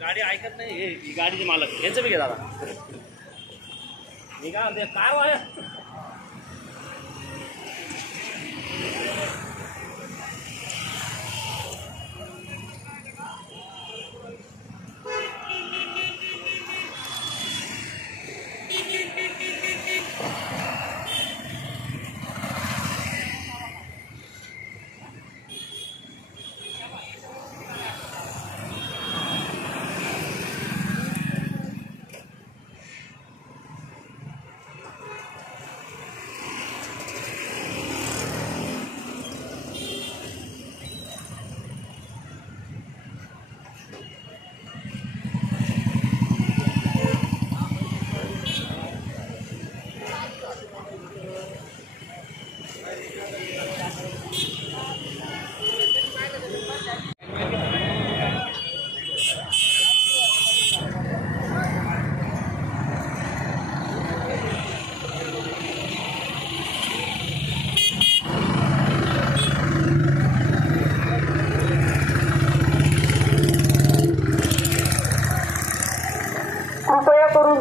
गाडी ऐकत नाही, हे गाडीचे मालक यांचं बी घे दादा. मी काय म्हणते कार वाया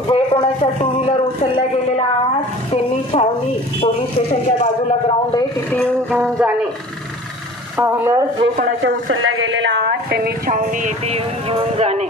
जे कोणाच्या टू व्हीलर उचलल्या गेलेला आहात त्यांनी छावणी पोलीस स्टेशनच्या बाजूला ग्राउंड आहे तिथे येऊन घेऊन जाणे. टू व्हीलर जे कोणाच्या उचलल्या गेलेला आहात त्यांनी छावणी येथे येऊन घेऊन जाणे.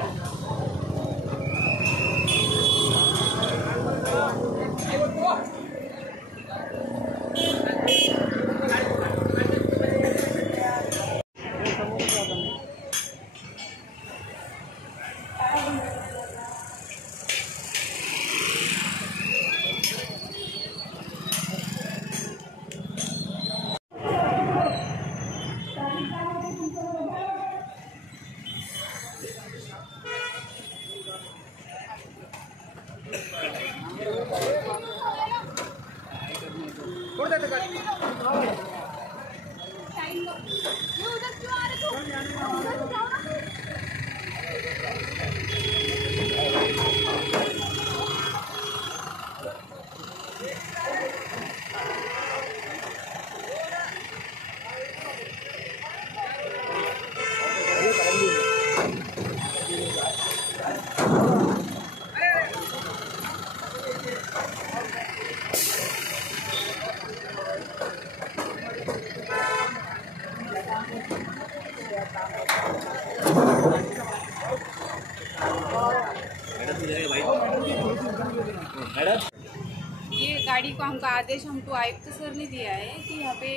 ये गाड़ी को हमको आदेश हमको आयुक्त सर ने दिया है कि यहाँ पे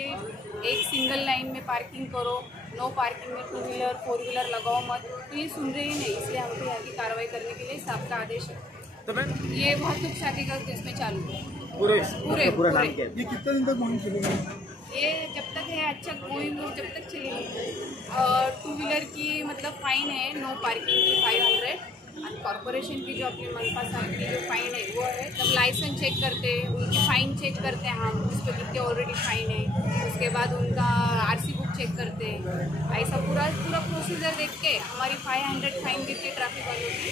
एक सिंगल लाइन में पार्किंग करो, नो पार्किंग में टू व्हीलर फोर व्हीलर लगाओ मत. तो ये सुन रहे ही नहीं, इसलिए हमको यहाँ की कार्रवाई करने के लिए साहब का आदेश है. तो मैं ये वाहतूक शाखे का इसमें चालू है पूरा नाम क्या है? ये कितने दिन तक मुहिम चलेगी? ये जब तक है अच्छा मुहिम जब तक चलेगी. टू व्हीलर की मतलब फाइन है नो पार्किंग की 500 और कॉर्पोरेशन की जो अपनी मनपा साहब की जो फाइन है वो है. तब लाइसेंस चेक करते हैं, उनकी फ़ाइन चेक करते हैं हम, उस पर कितने ऑलरेडी फ़ाइन है. उसके बाद उनका आरसी बुक चेक करते हैं. ऐसा पूरा प्रोसीजर देख के हमारी 500 फाइन गिरती है ट्रैफिक वालों की.